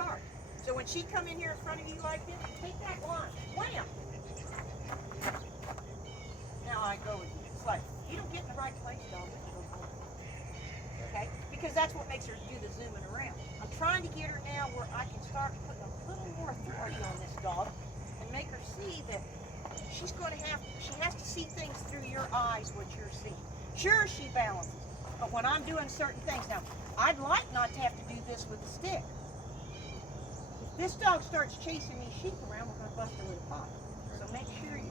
charge. So when she come in here in front of you like this, take that line, wham! Now I go with you. It's like, you don't get in the right place, dog. Okay? Because that's what makes her do the zooming around. I'm trying to get her now where I can start putting a little more authority on this dog and make her see that she has to see things through your eyes, what you're seeing. Sure, she balances, but when I'm doing certain things, now, I'd like not to have to do this with a stick. If this dog starts chasing these sheep around, we're going to bust her with a pot. So make sure you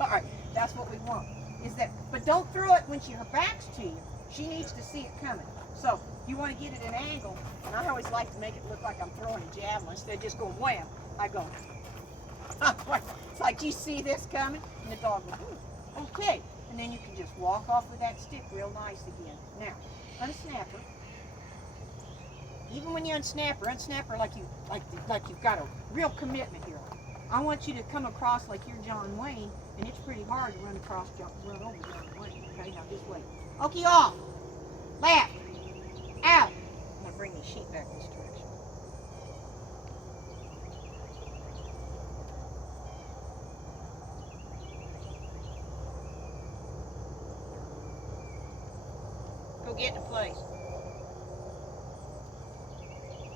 all right, that's what we want. Is that, but don't throw it when her back's to you. She needs to see it coming. So you want to get it at an angle, and I always like to make it look like I'm throwing a javelin instead of just going wham. I go. It's like, you see this coming, and the dog goes, ooh, okay, and then you can just walk off with that stick real nice again. Now, unsnap her. Even when you unsnap her like you've got a real commitment here. I want you to come across like you're John Wayne, and it's pretty hard to run over John Wayne. Okay, now just wait. Okay, off, left, out. I'm gonna bring these sheep back this direction. Go get in place.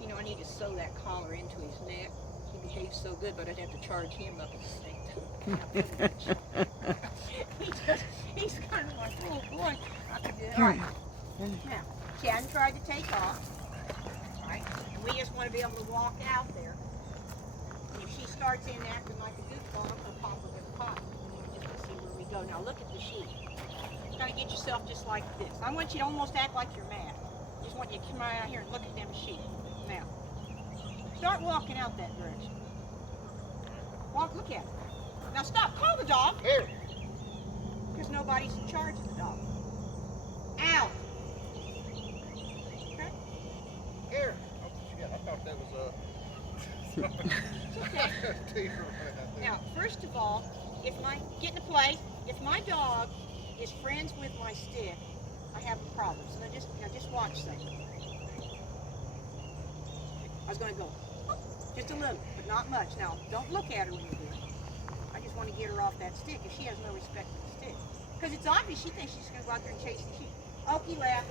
You know, I need to sew that collar into his neck. He behaves so good, but I'd have to charge him up at the same time. he's kind of like, oh boy. I could do it. All right. Now, she hasn't tried to take off. All right. And we just want to be able to walk out there. And if she starts in acting like a goofball, I'm going to pop her with a pot. Just to see where we go. Now look at the sheep. You got to get yourself just like this. I want you to almost act like you're mad. I just want you to come right out here and look at them sheep. Now, start walking out that direction. Walk, look at it. Now stop, call the dog. Here. Because nobody's in charge of the dog. Out. Okay? Here. Oh, shit, I thought that was It's okay. Teeter. Now, first of all, get into place. If my dog is friends with my stick, I have a problem. So now just watch something. I was going to go just a little, but not much. Now, don't look at her when you do it. I just want to get her off that stick if she has no respect for the stick. Because it's obvious she thinks she's going to go out there and chase the sheep. Okie left.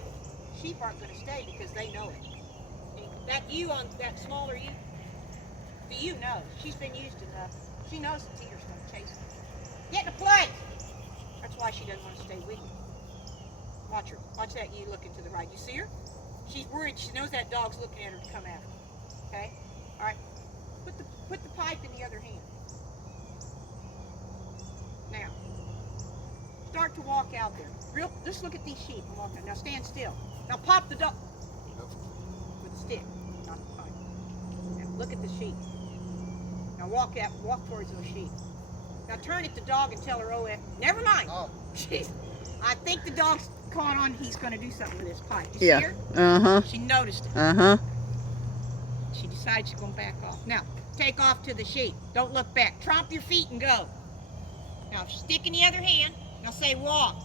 Sheep aren't going to stay because they know it. That ewe on that smaller ewe, the ewe knows. She's been used enough. She knows that Teeter's going to chase her. Get in place! That's why she doesn't want to stay with you. Watch her. Watch that ewe looking to the right. You see her? She's worried. She knows that dog's looking at her to come after her. Okay? All right. Put the pipe in the other hand. Now, start to walk out there. Just look at these sheep and walk out. Now stand still. Now pop the dog with the stick, not the pipe. Now look at the sheep. Now walk towards those sheep. Now turn at the dog and tell her, oh, never mind. Oh. Jeez. I think the dog's caught on. He's going to do something with his pipe. You Yeah. see her? Uh-huh. She noticed it. Uh-huh. She decides she's going to back off. Now, take off to the sheep. Don't look back. Tromp your feet and go. Now, stick in the other hand. Now say walk.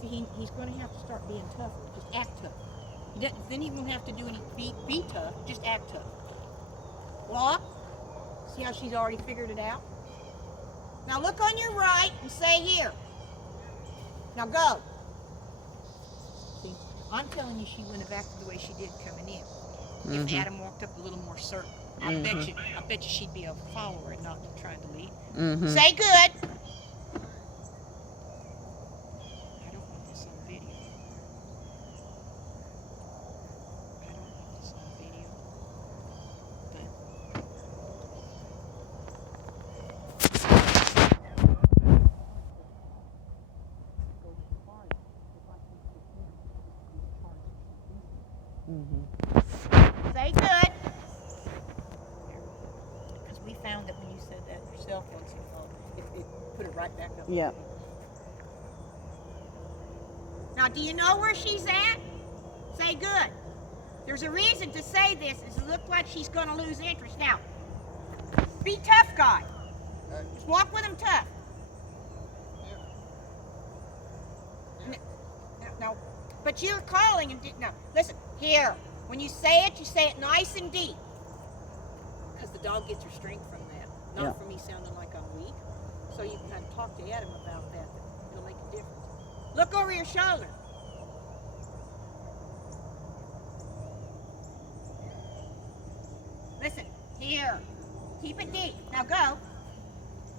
See, he's going to have to start being tougher. Just act tough. Then he won't have to do any be tough. Just act tough. Walk. See how she's already figured it out? Now look on your right and say here. Now go. See, I'm telling you she wouldn't have acted the way she did coming in. If Adam walked up a little more certain. I bet you she'd be a follower and not trying to lead. Say good. I don't want this on video. I don't want this on video. Say good. Because we found that when you said that yourself once, it put it right back up. Yeah. Now, do you know where she's at? Say good. There's a reason to say this, is it looked like she's going to lose interest. Now, be tough, guy. Just walk with him tough. Now, but you're calling and now listen here. When you say it nice and deep. Because the dog gets her strength from that, not from me sounding like I'm weak. So you can kind of talk to Adam about that. It'll make a difference. Look over your shoulder. Listen, here. Keep it deep. Now go.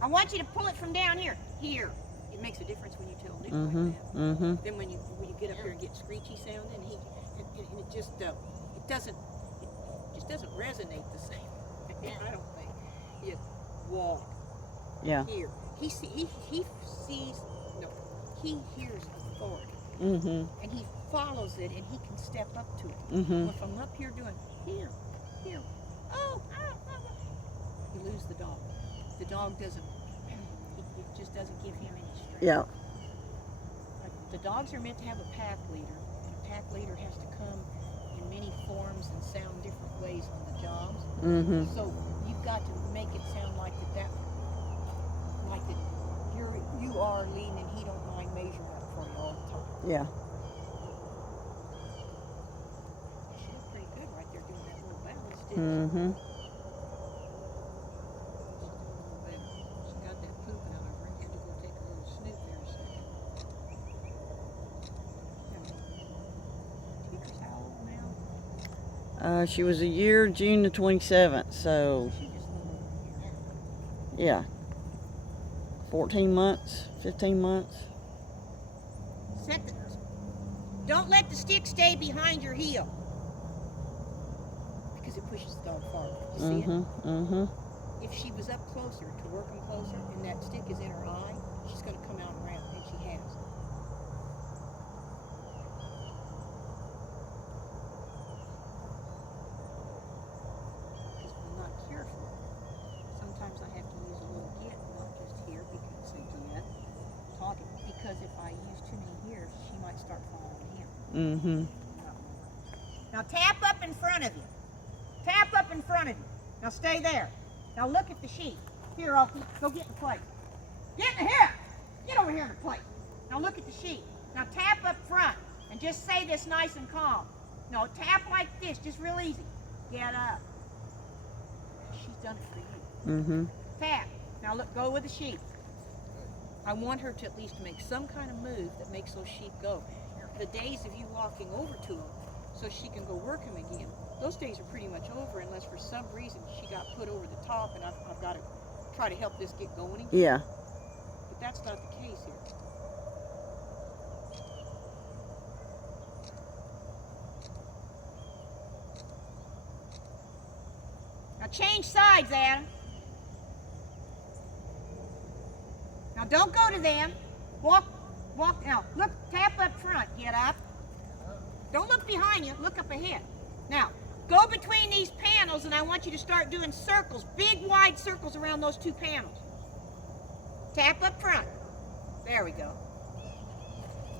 I want you to pull it from down here. Here. It makes a difference when you tell Nick like that. Then when you get up here and get screechy sounding, and it just doesn't resonate the same. I don't think. You walk. Yeah. Here. He hears authority. And he follows it, and he can step up to it. Well, if I'm up here doing here, oh, you lose the dog. The dog doesn't. It just doesn't give him any strength. Yeah. The dogs are meant to have a pack leader, and a pack leader has to come in many forms and sound different ways on the jobs. So you've got to make it sound like that you are leading, and he don't mind measuring up for you all the time. Yeah. She looked pretty good right there doing that little balance, didn't she? She got that pooping out of her and had to go take a little snoop there a second. Teeter's how old now? She was a year, June the 27th, so She just a little over a year. yeah. 14 months, 15 months. Don't let the stick stay behind your heel. Because it pushes the dog forward. You see it? If she was up closer, to work him closer, and that stick is in her eye, she's going to come out around, and she has. Because if I'm not careful, sometimes I have to use a little get, not just here, because I get, talking. Because if I use too many here, she might start following him. Now tap up in front of you. Tap up in front of you. Now stay there. Now look at the sheep. Here, Alfie, go get in the plate. Get in here. Get over here in the plate. Now look at the sheep. Now tap up front and just say this nice and calm. No, tap like this, just real easy. Get up. She's done it for you. Tap. Now look, go with the sheep. I want her to at least make some kind of move that makes those sheep go. The days of you walking over to them so she can go work them again, those days are pretty much over unless for some reason she got put over the top and I've got to try to help this get going again. Yeah. But that's not the case here. Now change sides, Adam. Now don't go to them. Walk now. Look, tap up front. Get up. Don't look behind you. Look up ahead. Now, go between these panels, and I want you to start doing circles, big, wide circles around those two panels. Tap up front. There we go.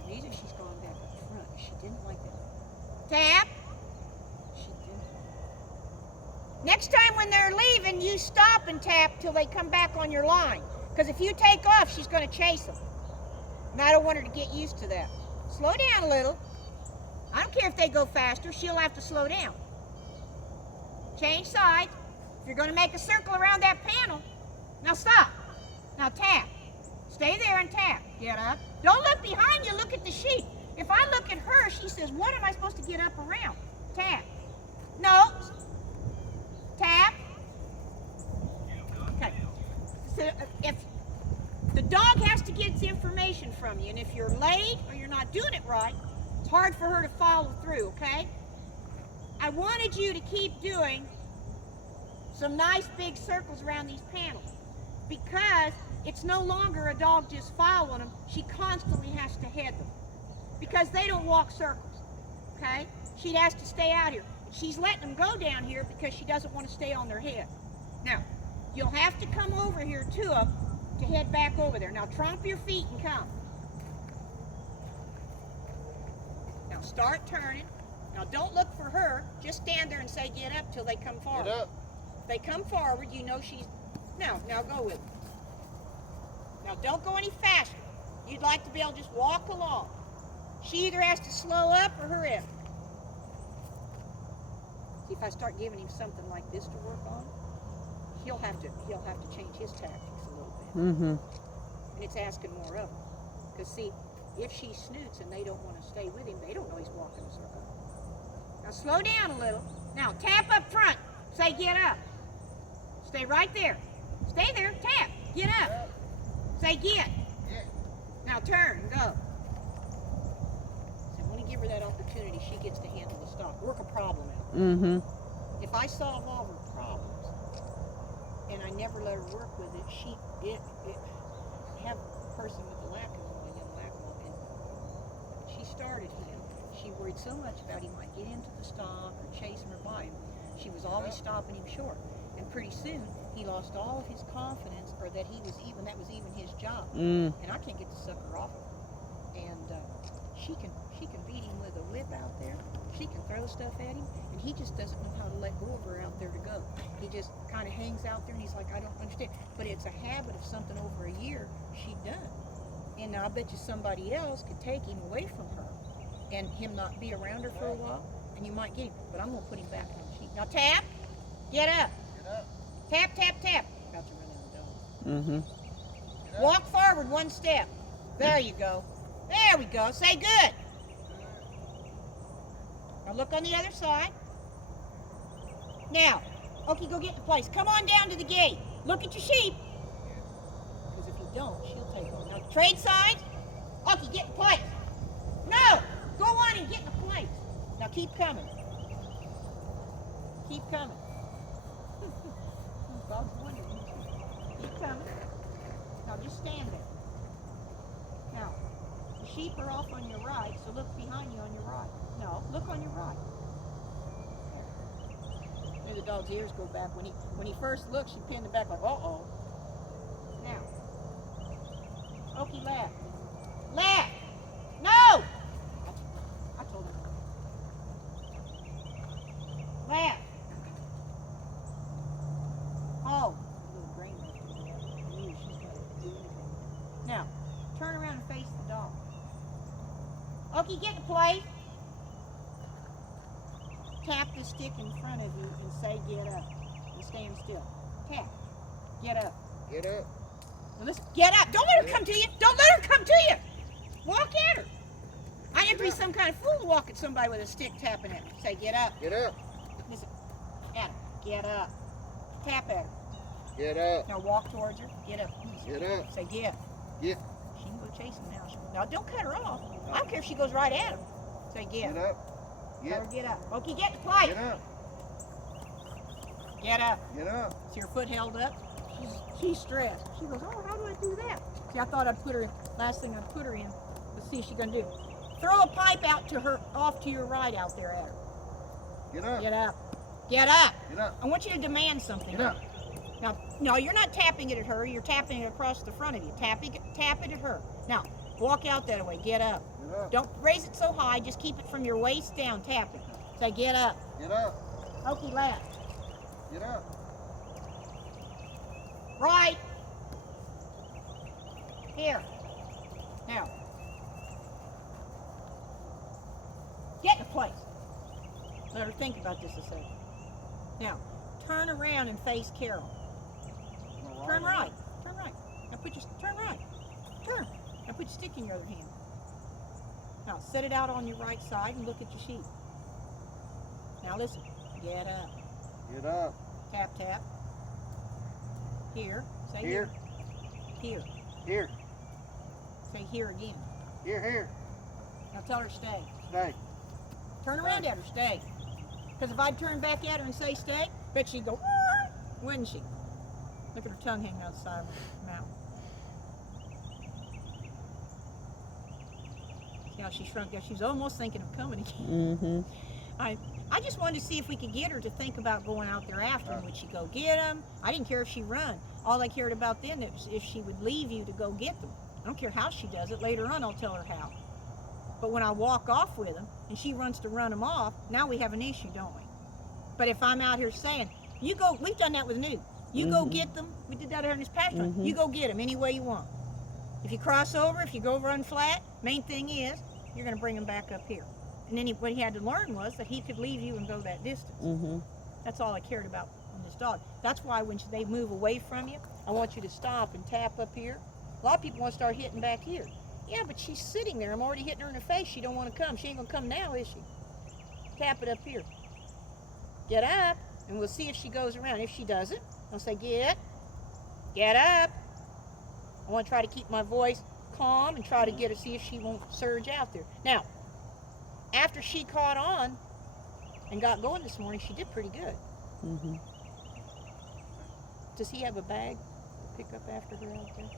Neither she's gone back up front. She didn't like that. Tap. She didn't. Next time when they're leaving, you stop and tap till they come back on your line. Because if you take off, she's going to chase them. And I don't want her to get used to that. Slow down a little. I don't care if they go faster. She'll have to slow down. Change sides. If you're going to make a circle around that panel, now stop. Now tap. Stay there and tap. Get up. Don't look behind you. Look at the sheep. If I look at her, she says, what am I supposed to get up around? Tap. No. Tap. Okay. So if the dog has to get its information from you, and if you're late or you're not doing it right, it's hard for her to follow through, okay? I wanted you to keep doing some nice big circles around these panels because it's no longer a dog just following them. She constantly has to head them because they don't walk circles, okay? She has to stay out here. She's letting them go down here because she doesn't want to stay on their head. Now, you'll have to come over here to them to head back over there. Now, tromp your feet and come. Now, start turning. Now, don't look for her. Just stand there and say, get up till they come forward. Get up. If they come forward, you know she's... Now go with them. Now, don't go any faster. You'd like to be able to just walk along. She either has to slow up or hurry up. See, if I start giving him something like this to work on, he'll have to change his tactics a little bit. Mm-hmm. And it's asking more of him. Because see, if she snoots and they don't want to stay with him, they don't know he's walking a circle. Now slow down a little. Now tap up front. Say get up. Stay right there. Stay there. Tap. Get up. Say get. Now turn and go. So when you give her that opportunity, she gets to handle the stop. Work a problem out. Mm-hmm. If I solve all her problems and I never let her work with it, have a person with the Lackawanna, a young Lackawanna, and she started him. She worried so much about he might get into the stop or chasing her by him. She was always stopping him short. And pretty soon he lost all of his confidence, or that that was even his job. Mm. And I can't get the sucker off of her. And she can beat him with a whip out there. She can throw stuff at him, and he just doesn't know how to let go of her out there to go. He just kind of hangs out there, and he's like, I don't understand. But it's a habit of something over a year she'd done. And now I bet you somebody else could take him away from her and him not be around her for a while, and you might get him. But I'm going to put him back on the sheet. Now tap. Get up. Get up. Tap, tap, tap. About to run out of dogs. Mm-hmm. Walk forward one step. There you go. There we go. Say good. Now look on the other side. Now, okay, go get the place. Come on down to the gate. Look at your sheep. Because if you don't, she'll take on. Now, trade side. Okay, get the place. No! Go on and get the place. Now keep coming. Keep coming. Dog's wondering. Keep coming. Now just stand there. Now, the sheep are off on your right, so look behind you on your right. No, look on your right. There. The dog's ears go back. When he first looked, she pinned it back like, uh-oh. Now. Okay, left. Left! No! I told her. Left. Oh. Little grain left in there. I knew she's going to do anything. Now, turn around and face the dog. Okay, get the place. Tap the stick in front of you and say get up. And stand still. Tap. Get up. Get up. Now listen, get up. Don't let her come to you. Don't let her come to you. Walk at her. I have to be some kind of fool to walk at somebody with a stick tapping at her. Say get up. Get up. Listen. At her. Get up. Tap at her. Get up. Now walk towards her. Get up. Get up. Say get. Get. She can go chase him now. Now don't cut her off. I don't care if she goes right at him. Say get. Get up. Tell her Get. get up. Okay, get the place. Get up. Get up. Get up. See her foot held up? She's stressed. She goes, oh, how do I do that? See, I thought I'd put her, last thing I'd put her in. Let's see what she's going to do. Throw a pipe out to her, off to your right out there at her. Get up. Get up. Get up. Get up. I want you to demand something. Get up. Now, no, you're not tapping it at her. You're tapping it across the front of you. Tap it at her. Now, walk out that way. Get up. Get up. Don't raise it so high. Just keep it from your waist down. Tap it. Say, get up. Get up. Okay, left. Get up. Right. Here. Now. Get in place. Let her think about this a second. Now, turn around and face Carol. Turn right. Turn right. Now turn right. Turn. Now put your stick in your other hand. Now set it out on your right side and look at your sheep. Now listen. Get up. Get up. Tap, tap. Here. Say Here. Here. Here. Say here again. Here. Here. Now tell her stay. Stay. Turn around at her, stay. Because if I'd turn back at her and say stay, bet she'd go, "Arr!" Wouldn't she? Look at her tongue hanging out the side of her mouth. See how she shrunk there? She's almost thinking of coming again. Mm-hmm. I just wanted to see if we could get her to think about going out there after him. Would she go get him? I didn't care if she run. All I cared about then was if she would leave you to go get them. I don't care how she does it. Later on, I'll tell her how. But when I walk off with him and she runs to run him off, now we have an issue, don't we? But if I'm out here saying, you go, we've done that with Newt. You go get them. We did that out in his pasture. You go get them any way you want. If you cross over, if you go run flat, main thing is you're going to bring him back up here. And then what he had to learn was that he could leave you and go that distance. Mm-hmm. That's all I cared about on this dog. That's why when they move away from you, I want you to stop and tap up here. A lot of people want to start hitting back here. Yeah, but she's sitting there. I'm already hitting her in the face. She don't want to come. She ain't going to come now, is she? Tap it up here. Get up, and we'll see if she goes around. If she doesn't, I'll say, get up. I want to try to keep my voice calm and try to get her, see if she won't surge out there. Now, after she caught on and got going this morning, she did pretty good. Mm-hmm. Does he have a bag to pick up after her out there?